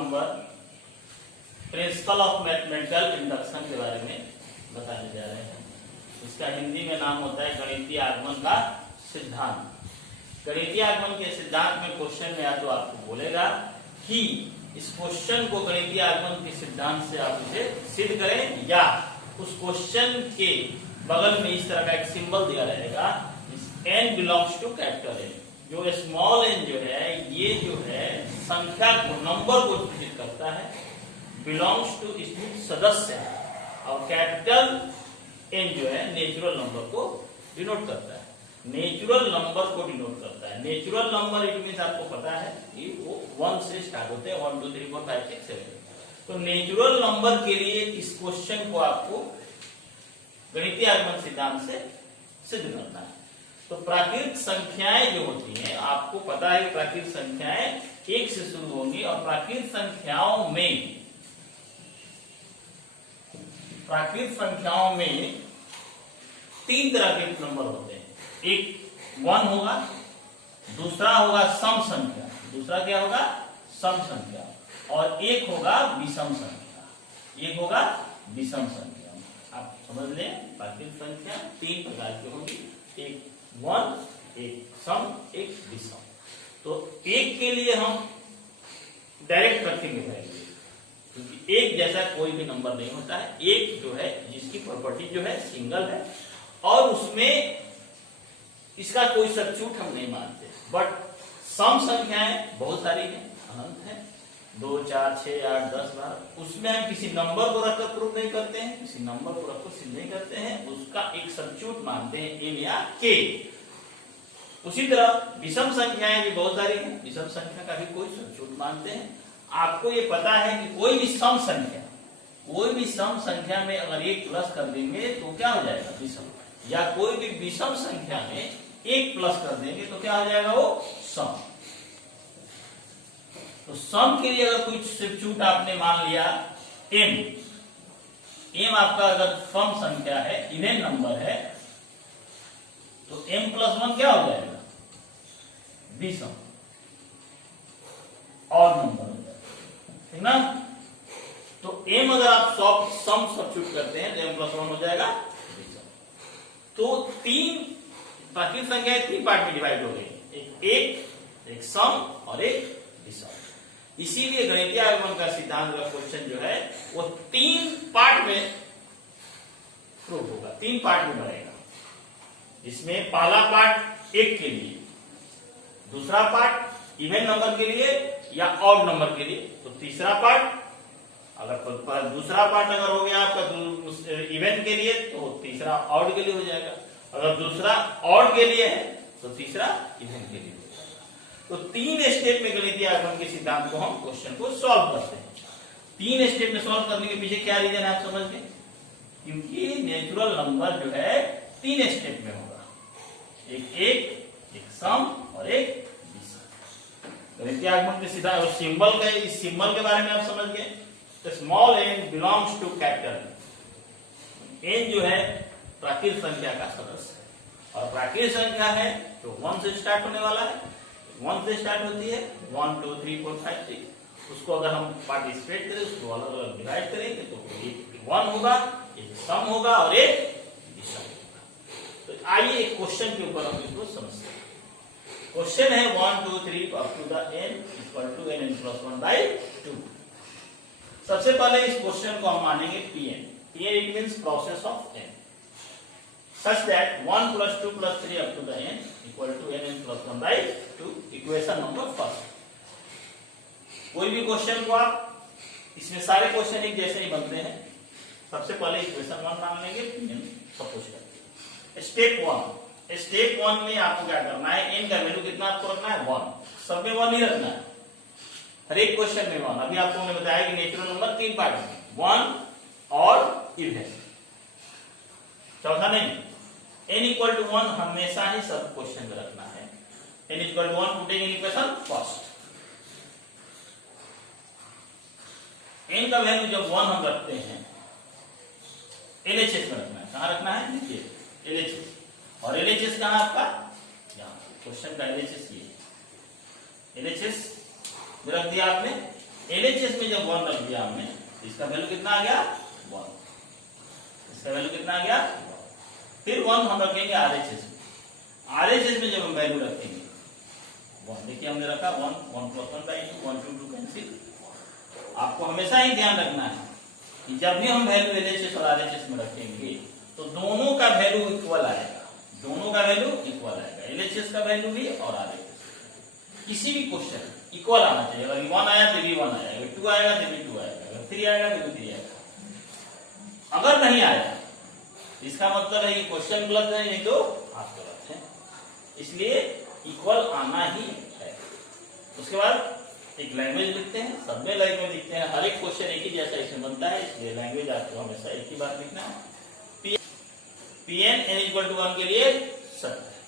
Number principle of mathematical induction के बारे में बताने जा रहे हैं। इसका हिंदी में नाम होता है गणितीय आगमन का सिद्धांत। गणितीय आगमन के सिद्धांत में क्वेश्चन में या तो आपको बोलेगा कि इस क्वेश्चन को गणितीय आगमन के सिद्धांत से आप इसे सिद्ध करें, या उस क्वेश्चन के बगल में इस तरह का एक सिंबल दिया रहेगा, n belongs to capital N। जो स्मॉल n जो है ये जो है संख्या को, नंबर को सूचित करता है, बिलोंग्स टू इसमें सदस्य है, और कैपिटल N जो है नेचुरल नंबर को डिनोट करता है। नेचुरल नंबर को डिनोट करता है। नेचुरल नंबर इट मींस आपको पता है कि वो 1 से स्टार्ट होते हैं, 1 2 3 4 5 6 7। तो नेचुरल नंबर के लिए इस क्वेश्चन को आपको गणितीय आगमन सिद्धांत से सिद्ध करना है। तो प्राकृतिक संख्याएं जो होती हैं, आपको पता है कि प्राकृतिक संख्याएं 1 से शुरू होंगी, और प्राकृतिक संख्याओं में 3 तरह के नंबर होते हैं। एक 1 होगा, दूसरा होगा सम संख्या, दूसरा क्या होगा सम संख्या, और एक होगा विषम संख्या। एक होगा विषम संख्या। आप समझ लें, प्राकृतिक संख्या 3 प्रकार की होगी, एक 1, एक सम, एक विषम। तो एक के लिए हम डायरेक्ट रखेंगे वैल्यू, क्योंकि एक जैसा कोई भी नंबर नहीं होता है। एक जो है जिसकी प्रॉपर्टी जो है सिंगल है, और उसमें इसका कोई सब्स्टिट्यूट हम नहीं मानते। बट सम संख्याएं बहुत सारी हैं, अनंत है, 2 4 6 8 10 12। उसमें हम किसी नंबर को रखकर प्रूव नहीं करते हैं, किसी नंबर को रखकर सिद्ध नहीं करते हैं, उसका एक सब्स्टिट्यूट मानते हैं m या k। उसी तरह विषम संख्याएं भी बहुत सारी हैं, विषम संख्या का भी कोई सब्स्टिट्यूट मानते हैं। आपको ये पता है कि कोई भी सम संख्या में अगर 1 प्लस कर देंगे तो क्या हो जाएगा विषम, या कोई भी विषम संख्या में 1 प्लस कर देंगे तो क्या हो जाएगा वो सम। तो सम के लिए अगर कुछ सब्स्टिट्यूट आपने मान लिया m आपका अगर सम संख्या है, इवन नंबर है, तो m + 1 क्या हो जाएगा विषम और नंबर हो जाएगा, ठीक ना। तो m अगर आप सम सब्स्टिट्यूट करते हैं तो m + 1 हो जाएगा विषम। तो 3 प्राकृतिक संख्याएं 3 पार्ट में डिवाइड हो गई, एक सम और एक विषम। इसीलिए गणितीय आगमन का सिद्धांत का क्वेश्चन जो है वो 3 पार्ट में प्रूव होगा, 3 पार्ट में बनेगा। इसमें पहला पार्ट 1 के लिए, दूसरा पार्ट इवन नंबर के लिए या ऑड नंबर के लिए, तो तीसरा पार्ट अगर दूसरा पार्ट अगर हो गया आपका इवन के लिए तो तीसरा ऑड के लिए हो जाएगा, अगर दूसरा ऑड के लिए है तो तीसरा इवन के लिए हो जाएगा। तो 3 स्टेप में गणितीय आगमन के सिद्धांत को हम क्वेश्चन को सॉल्व करते हैं। 3 स्टेप में सॉल्व करने के पीछे क्या रीजन है आप समझ गए, क्योंकि नेचुरल नंबर जो है 3 स्टेप में होगा, एक सम और एक विषम। गणितीय आगमन के सिद्धांत और सिंबल का, इस सिंबल के बारे में आप समझ गए। तो small n belongs to capital n जो है प्राकृतिक संख्या का सदस्य है, और प्राकृतिक संख्या है तो 1 से स्टार्ट होने वाला है, 1 से स्टार्ट होती है, 1 2 3 4 5 6। उसको अगर हम पार्टिसिपेट करें, उसको अलग अलग डिवाइड करेंगे तो एक 1 होगा, एक सम होगा और एक विषम होगा। तो आइए एक क्वेश्चन के ऊपर हम इसको समझते हैं। क्वेश्चन है 1 2 3 up to the n equal to n + 1/2। सबसे पहले इस क्वेश्चन को हम मानेंगे Pn। Pn it means process of n such that 1 + 2 + 3 up to the n equal to n + 1/2। Equation number first. कोई भी क्वेश्चन को आप, इसमें सारे क्वेश्चन एक जैसे ही बनते हैं। सबसे पहले इक्वेशन 1 मान लेंगे, Pn सपोज करते हैं। स्टेप 1 में आपको क्या करना है, n का वैल्यू कितना आपको रखना है 1। सब में 1 नहीं रखना है, हर एक क्वेश्चन में 1। अभी आपको मैंने बताया कि नेचुरल नंबर 3 पार्ट में, 1 और इवन, चौथा नहीं। n = 1 हमेशा ही सब क्वेश्चन में रखना है। n = 1 putting in equation first. n का वैल्यू जब 1 हम रखते हैं, LHS में रखना है। कहां रखना है, देखिए LHS। और LHS कहां आपका, यहाँ क्वेश्चन का LHS ये LHS रख दिया आपने एलएचएस में जब 1 रख दिया हमने, इसका वैल्यू कितना आ गया 1, इसका वैल्यू कितना आ गया 1। फिर 1 हम रखेंगे आरएचएस में, आरएचएस में जब हम वैल्यू रखेंगे 1, देखिए हमने रखा 1, 1 + 1 बाई 2, 1 2 कैंसिल। आपको हमेशा ही ध्यान रखना है कि जब भी हम वैल्यू एलएचएस और आरएचएस में रखेंगे तो दोनों का वैल्यू इक्वल आएगा, दोनों का वैल्यू इक्वल आएगा, एलएचएस का वैल्यू भी और आरएचएस। किसी भी क्वेश्चन इक्वल आना चाहिए, अगर 1 आया तो भी 1 आएगा, अगर 2 आएगा तो भी 2 आएगा, अगर 3 आएगा तो भी 3 आएगा। अगर नहीं आया इसका मतलब है कि क्वेश्चन गलत है, नहीं तो आप गलत है, इसलिए इक्वल आना ही है। उसके बाद एक लैंग्वेज लिखते हैं, सब में लैंग्वेज लिखते हैं, हर एक क्वेश्चन एक ही जैसा इसमें बनता है, इसलिए लैंग्वेज आपको हमेशा एक ही बात लिखना है। Pn n = 1 के लिए सत्य है।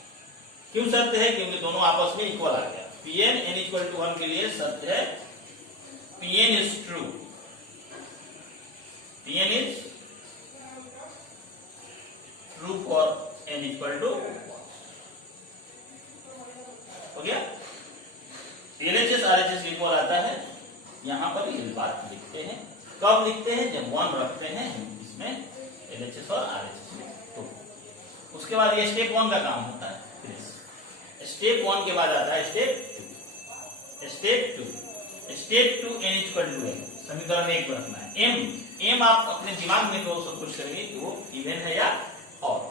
क्यों सत्य है? क्योंकि दोनों आपस में इक्वल आ गया। Pn n = 1 के लिए सत्य है, Pn is true, Pn is true for n = 1। हो गया? एलएचएस आरएचएस इक्वल आता है, यहां पर ये बात लिखते हैं। कब लिखते हैं? जब 1 रखते हैं इसमें एलएचएस और आरएचएस में। तो उसके बाद ये स्टेप 1 का काम होता है। स्टेप 1 के बाद आता है step 2। Step 2, step 2 n = n, समीकरण 1 पर रखना है। m आप अपने दिमाग में तो सब कुछ करेंगे कि वो इवन है या ऑड,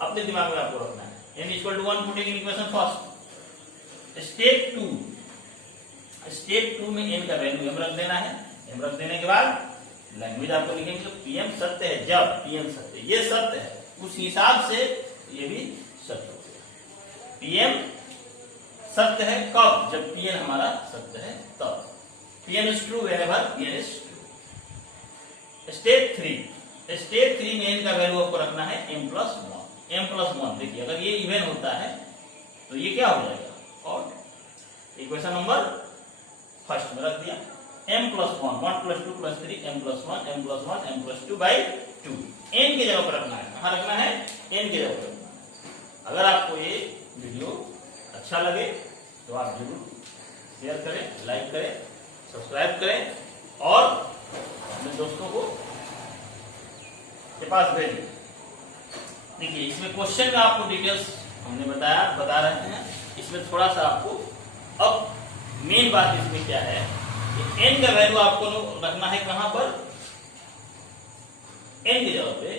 अपने दिमाग में आपको रखना है। n = 1 putting in equation first. Step 2 में n का वैल्यू m रख देना है। m रख देने के बाद लैंग्वेज आपको लिखेंगे तो pm सत्य है, जब pm सत्य, ये सत्य है, उस हिसाब से ये भी सत्य हो गया। pm सत्य है कब? जब pn हमारा सत्य है तब। pn is true whenever pn is true। Step 3 में n का वैल्यू आपको रखना है m + 1। देखिए अगर ये इवन होता है तो ये क्या हो जाएगा? ऑड। इक्वेशन नंबर फर्स्ट में रख दिया m + 1, 1 + 2 + 3, m + 1, m + 1, m + 2 by 2। n की जगह पर रखना है, कहां रखना है? n की जगह पर रखना है। अगर आपको ये वीडियो अच्छा लगे तो आप जरूर शेयर करें, लाइक करें, सब्सक्राइब करें और अपने दोस्तों को के पास भेजें। देखिए इसमें क्वेश्चन में आपको डिटेल्स हमने बता रहे हैं। इसमें थोड़ा सा आपको अब मेन बात इसमें क्या है कि n का वैल्यू आपको रखना है कहां पर? n की जगह पे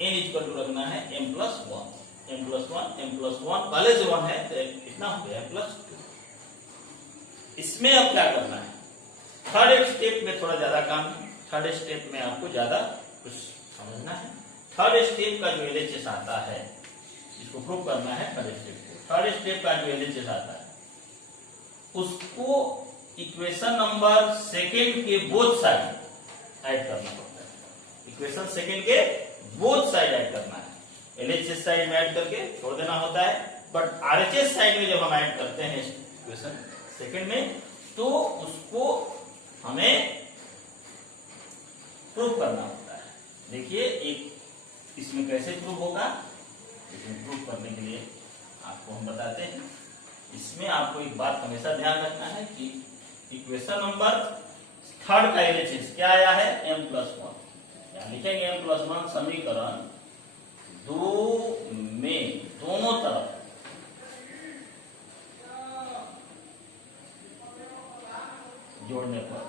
n = रखना है m + 1, m + 1, m + 1, पहले से 1 है तो कितना हो गया +2। इसमें अब क्या करना है? थर्ड स्टेप में थोड़ा ज्यादा काम है, थर्ड स्टेप में आपको ज्यादा कुछ समझना है। थर्ड स्टेप का जो एलएचएस आता है इसको प्रूव करना है। थर्ड स्टेप का जो एलएचएस आता है उसको इक्वेशन नंबर सेकेंड के बोथ साइड ऐड करना पड़ता है। इक्वेशन सेकेंड के बोथ साइड ऐड करना है। एलएचएस साइड में ऐड करके छोड़ देना होता है, बट आरएचएस साइड में जब हम ऐड करते हैं इक्वेशन सेकेंड में तो उसको हमें प्रूव करना होता है। देखिए एक इसमें कैसे प्रूव होगा, इसमें प्रूव करने के लिए आपको हम बताते हैं। इसमें आपको एक बात हमेशा ध्यान रखना है कि इक्वेशन नंबर थर्ड का एलएचएस क्या आया है? m + 1। क्या लिखेंगे? m + 1 समीकरण 2 में दोनों तरफ जोड़ने पर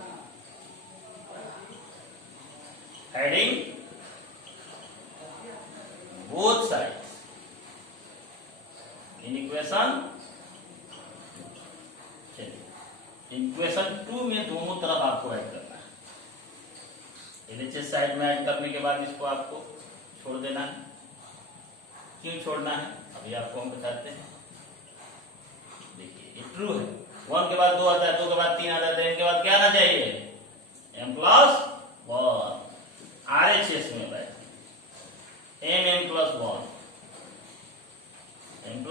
heading both sides in equation 2 में दोनों तरफ आपको ऐड करना है। एलएचएस साइड में ऐड करने के बाद इसको आपको छोड़ देना है। क्यों छोड़ना है अभी आपको हम बताते हैं। देखिए ये ट्रू है, 1 के बाद 2 आता है, 2 के बाद 3 आता है, 3 के बाद क्या आना चाहिए? m + 1। आरएचएस में बैठ m + 1, m +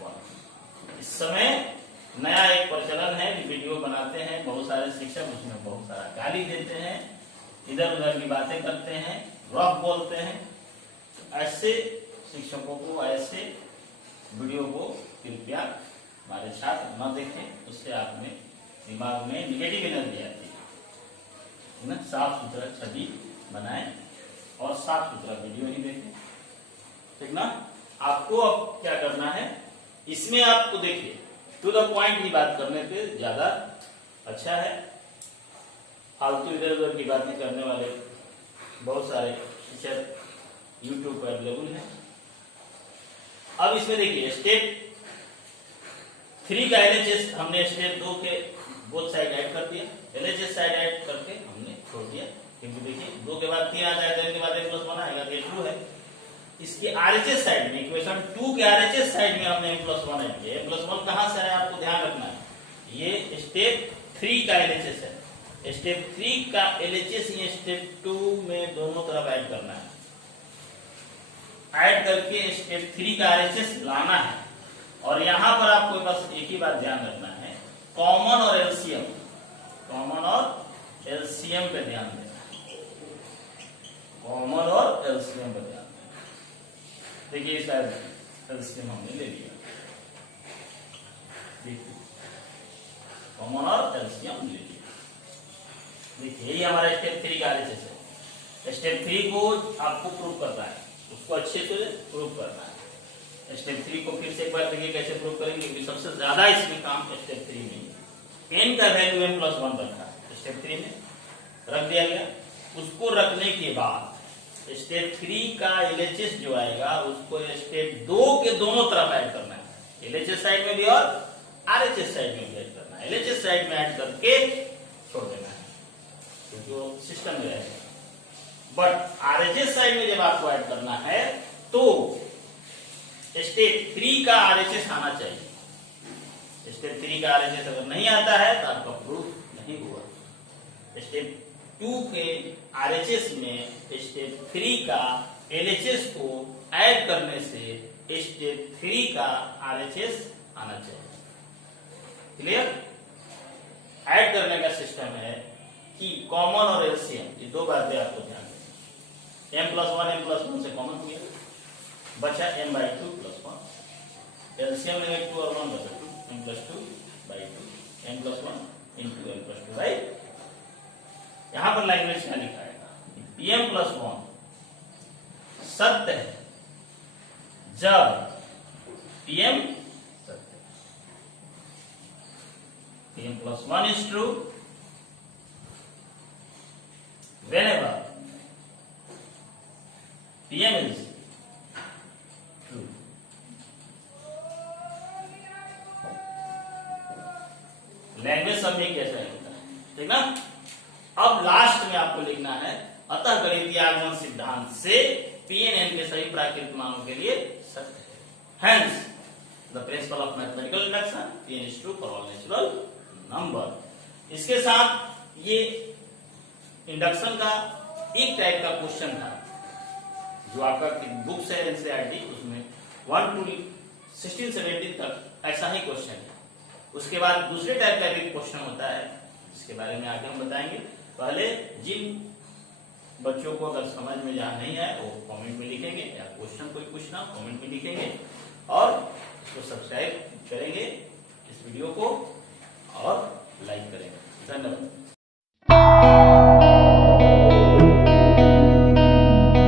1। इस समय नया एक प्रचलन है कि वीडियो बनाते हैं बहुत सारे शिक्षक, उसमें बहुत सारा गाली देते हैं, इधर उधर की बातें करते हैं, रफ बोलते हैं। ऐसे शिक्षकों को, ऐसे वीडियो को कृपया हमारे छात्र न देखें, उससे आप में दिमाग में निगेटिव एनर्जी आती है। ना, साफ सुथरा छवि बनाए और साफ सुथरा वीडियो ही देखें, ठीक ना। आपको अब क्या करना है, इसमें आपको देखिए टू द पॉइंट ही बात करने पे ज्यादा अच्छा है। फालतू इधर उधर की बातें करने वाले बहुत सारे टीचर यूट्यूब पर अवेलेबल है। अब इसमें देखिए स्टेप 3 का LHS हमने स्टेप 2 के बोथ साइड ऐड कर दिया, LHS साइड ऐड करके हमने छोड़ दिया, क्योंकि देखिए 2 के बाद 3 आ जाएगा, 3 के बाद m+1 आएगा, तो ये ट्रू है। इसके RHS साइड में, इक्वेशन 2 के RHS साइड में हमने m+1 ऐड किया। m+1 कहां से है आपको ध्यान रखना है, ये स्टेप 3 का LHS है। स्टेप 3 का LHS ये स्टेप 2 में दोनों तरफ ऐड करना है, ऐड करके स्टेप 3 का RHS लाना है। और यहां पर आपको बस एक ही बात ध्यान रखना है, कॉमन और एलसीएम, कॉमन और एलसीएम पे ध्यान देना है, कॉमन और एलसीएम पे ध्यान देना। देखिए इस एलसीएम हमने ले लिया, देखिए कॉमन और एलसीएम ले लिया। देखिए यही हमारा स्टेप 3 का RHS है। स्टेप 3 को आपको प्रूव करना है, उसको अच्छे से प्रूव करना है। स्टेप 3 को फिर से एक बार देखिए कैसे प्रूव करेंगे, क्योंकि सबसे ज्यादा इसमें काम स्टेप 3 में n का वैल्यू m+1 रखा है, स्टेप 3 में रख दिया गया। उसको रखने के बाद स्टेप 3 का LHS जो आएगा उसको स्टेप 2 के दोनों तरफ ऐड करना है, LHS साइड में भी और RHS साइड में भी ऐड करना है। LHS साइड में ऐड करके छोड़ देना है, क्योंकि वो सिस्टम में रहेगा। बट RHS साइड में जब आपको ऐड करना है तो स्टेप 3 का RHS आना चाहिए। स्टेप 3 का RHS अगर नहीं आता है तो आपका प्रूफ नहीं हुआ। स्टेप 2 के RHS में स्टेप 3 का LHS को ऐड करने से स्टेप 3 का RHS आना चाहिए। क्लियर? ऐड करने का सिस्टम है कि कॉमन और एलसीएम, ये दो बातें आपको ध्यान दें। m+1 से कॉमन किया, बचा m/2 + 1, एलसीएम लेंगे 2 और 1 बचा 2, m+2/2, m+1 × m+2/। यहां पर लैंग्वेज क्या लिखा है, m+1 सत्य है जब m सत्य, m+1 is true whenever Pm is true। Language सब में कैसा होता है, ठीक ना। अब लास्ट में आपको लिखना है, अतः गणितीय आगमन सिद्धांत से Pn के सभी प्राकृतिक मानों के लिए सत्य है। Hence the principle of mathematical induction, Pn is true for all natural number। इसके साथ ये इंडक्शन का एक टाइप का क्वेश्चन था जो आपका बुक से एनसीईआरटी उसमें 1 to 16-17 तक ऐसा ही क्वेश्चन है। उसके बाद दूसरे टाइप का भी क्वेश्चन होता है, इसके बारे में आगे हम बताएंगे। पहले जिन बच्चों को अगर समझ में जहां नहीं आए वो कमेंट में लिखेंगे, या क्वेश्चन कोई पूछना कमेंट में लिखेंगे, और इसको सब्सक्राइब करेंगे इस वीडियो को और लाइक करेंगे। धन्यवाद।